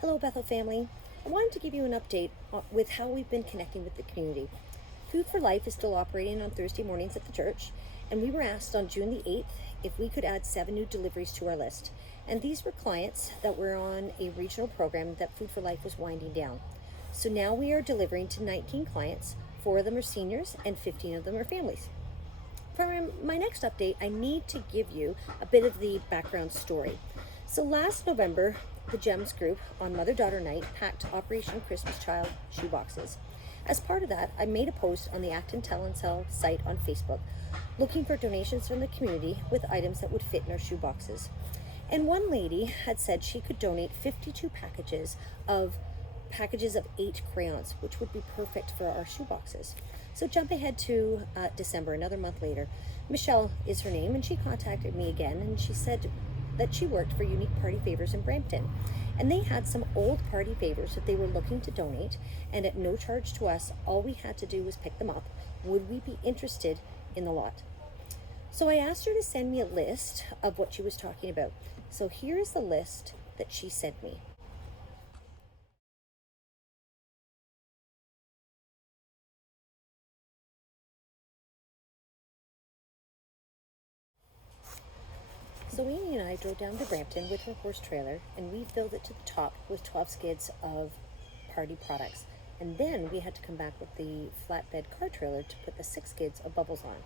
Hello, Bethel family. I wanted to give you an update with how we've been connecting with the community. Food for Life is still operating on Thursday mornings at the church, and we were asked on June the 8th if we could add 7 new deliveries to our list. And these were clients that were on a regional program that Food for Life was winding down. So now we are delivering to 19 clients. 4 of them are seniors and 15 of them are families. For my next update, I need to give you a bit of the background story. So last November, the GEMS group on Mother-Daughter Night packed Operation Christmas Child shoeboxes. As part of that, I made a post on the Acton Tell and Sell site on Facebook looking for donations from the community with items that would fit in our shoeboxes. And one lady had said she could donate 52 packages of 8 crayons, which would be perfect for our shoeboxes. So jump ahead to December, another month later. Michelle is her name, and she contacted me again, and she said that she worked for Unique Party Favors in Brampton, and they had some old party favors that they were looking to donate, and at no charge to us, all we had to do was pick them up. Would we be interested in the lot? So I asked her to send me a list of what she was talking about. So here is the list that she sent me. So Amy and I drove down to Brampton with her horse trailer, and we filled it to the top with 12 skids of party products. And then we had to come back with the flatbed car trailer to put the 6 skids of bubbles on.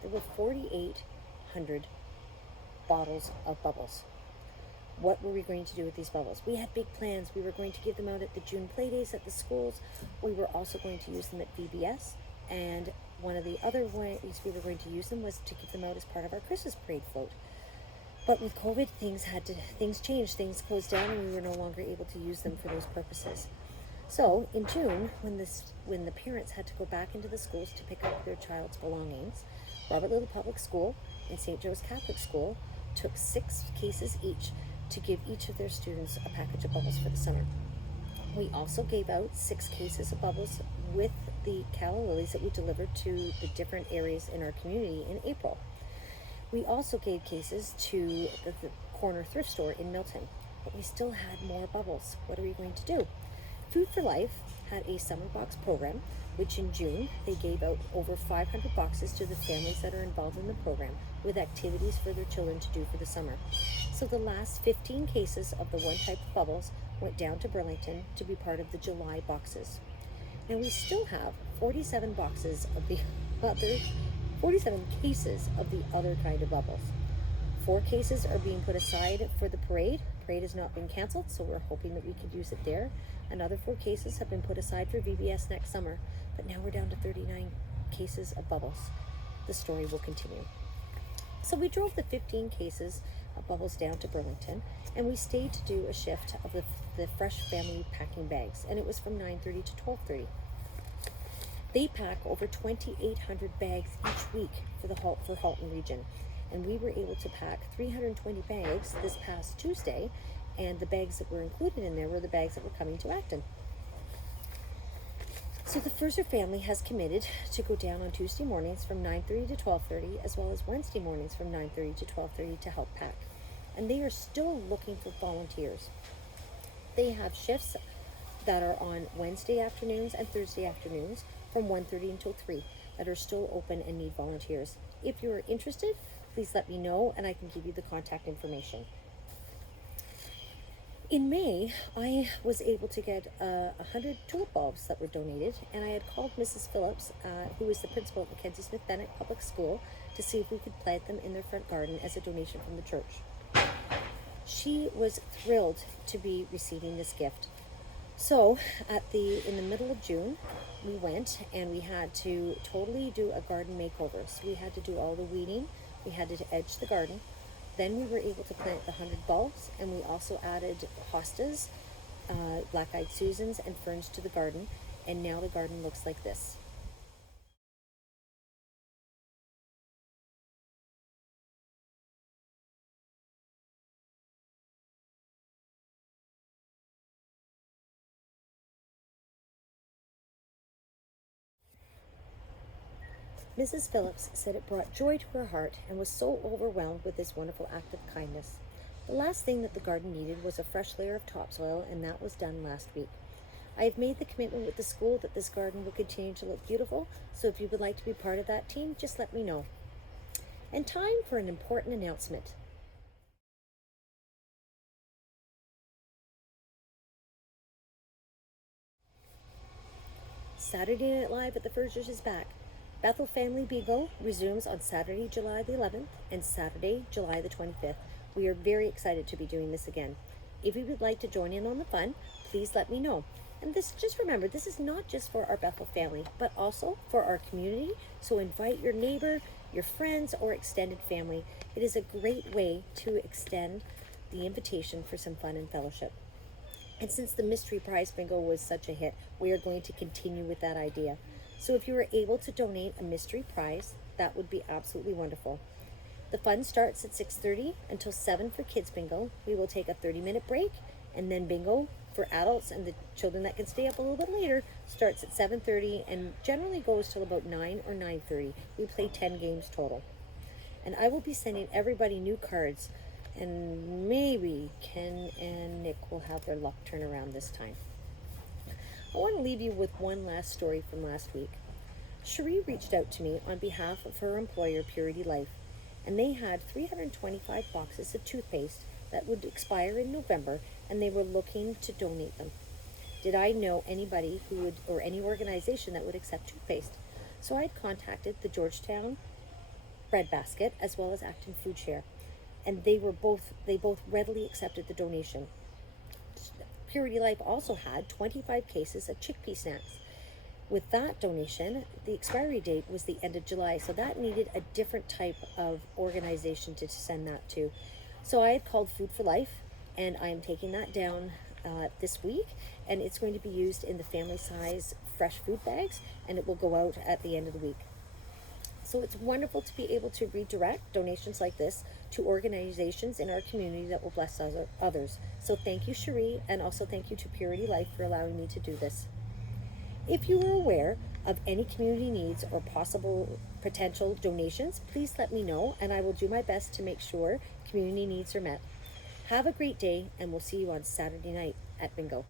There were 4,800 bottles of bubbles. What were we going to do with these bubbles? We had big plans. We were going to give them out at the June play days at the schools. We were also going to use them at VBS. And one of the other ways we were going to use them was to give them out as part of our Christmas parade float. But with COVID, things changed, things closed down, and we were no longer able to use them for those purposes. So in June, when the parents had to go back into the schools to pick up their child's belongings, Robert Little Public School and St. Joe's Catholic School took 6 cases each to give each of their students a package of bubbles for the summer. We also gave out 6 cases of bubbles with the calla lilies that we delivered to the different areas in our community in April. We also gave cases to the corner thrift store in Milton, but we still had more bubbles. What are we going to do? Food for Life had a summer box program, which in June they gave out over 500 boxes to the families that are involved in the program with activities for their children to do for the summer. So the last 15 cases of the one type of bubbles went down to Burlington to be part of the July boxes. Now we still have 47 boxes of the 47 cases of the other kind of bubbles. 4 cases are being put aside for the parade. Parade has not been canceled, so we're hoping that we could use it there. Another 4 cases have been put aside for VBS next summer, but now we're down to 39 cases of bubbles. The story will continue. So we drove the 15 cases of bubbles down to Burlington, and we stayed to do a shift of the fresh family packing bags, and it was from 9:30 to 12:30. They pack over 2,800 bags each week for Halton region, and we were able to pack 320 bags this past Tuesday, and the bags that were included in there were the bags that were coming to Acton. So the Furser family has committed to go down on Tuesday mornings from 9:30 to 12:30, as well as Wednesday mornings from 9:30 to 12:30 to help pack. And they are still looking for volunteers. They have shifts that are on Wednesday afternoons and Thursday afternoons from 1:30 until 3 that are still open and need volunteers. If you're interested, please let me know and I can give you the contact information. In May, I was able to get 100 tulip bulbs that were donated, and I had called Mrs. Phillips, who is the principal at Mackenzie Smith Bennett Public School, to see if we could plant them in their front garden as a donation from the church. She was thrilled to be receiving this gift. So in the middle of June, we went and we had to totally do a garden makeover. So we had to do all the weeding, we had to edge the garden. Then we were able to plant the 100 bulbs, and we also added hostas, black-eyed Susans, and ferns to the garden. And now the garden looks like this. Mrs. Phillips said it brought joy to her heart and was so overwhelmed with this wonderful act of kindness. The last thing that the garden needed was a fresh layer of topsoil, and that was done last week. I have made the commitment with the school that this garden will continue to look beautiful, so if you would like to be part of that team, just let me know. And time for an important announcement. Saturday Night Live at the Furgers is back. Bethel Family Bingo resumes on Saturday, July the 11th and Saturday, July the 25th. We are very excited to be doing this again. If you would like to join in on the fun, please let me know. And just remember, this is not just for our Bethel family, but also for our community. So invite your neighbor, your friends, or extended family. It is a great way to extend the invitation for some fun and fellowship. And since the mystery prize bingo was such a hit, we are going to continue with that idea. So if you are able to donate a mystery prize, that would be absolutely wonderful. The fun starts at 6:30 until 7 for kids bingo. We will take a 30-minute break, and then bingo for adults and the children that can stay up a little bit later starts at 7:30 and generally goes till about 9 or 9:30. We play 10 games total. And I will be sending everybody new cards, and maybe Ken and Nick will have their luck turn around this time. I want to leave you with one last story from last week. Cherie reached out to me on behalf of her employer, Purity Life, and they had 325 boxes of toothpaste that would expire in November, and they were looking to donate them. Did I know anybody who would, or any organization that would accept toothpaste? So I had contacted the Georgetown Breadbasket as well as Acton Food Share, and they both readily accepted the donation. Purity Life also had 25 cases of chickpea snacks. With that donation, the expiry date was the end of July, so that needed a different type of organization to send that to. So I had called Food for Life, and I am taking that down this week, and it's going to be used in the family size fresh food bags, and it will go out at the end of the week. So it's wonderful to be able to redirect donations like this to organizations in our community that will bless others. So thank you, Cherie, and also thank you to Purity Life for allowing me to do this. If you are aware of any community needs or possible potential donations, please let me know, and I will do my best to make sure community needs are met. Have a great day, and we'll see you on Saturday night at Bingo.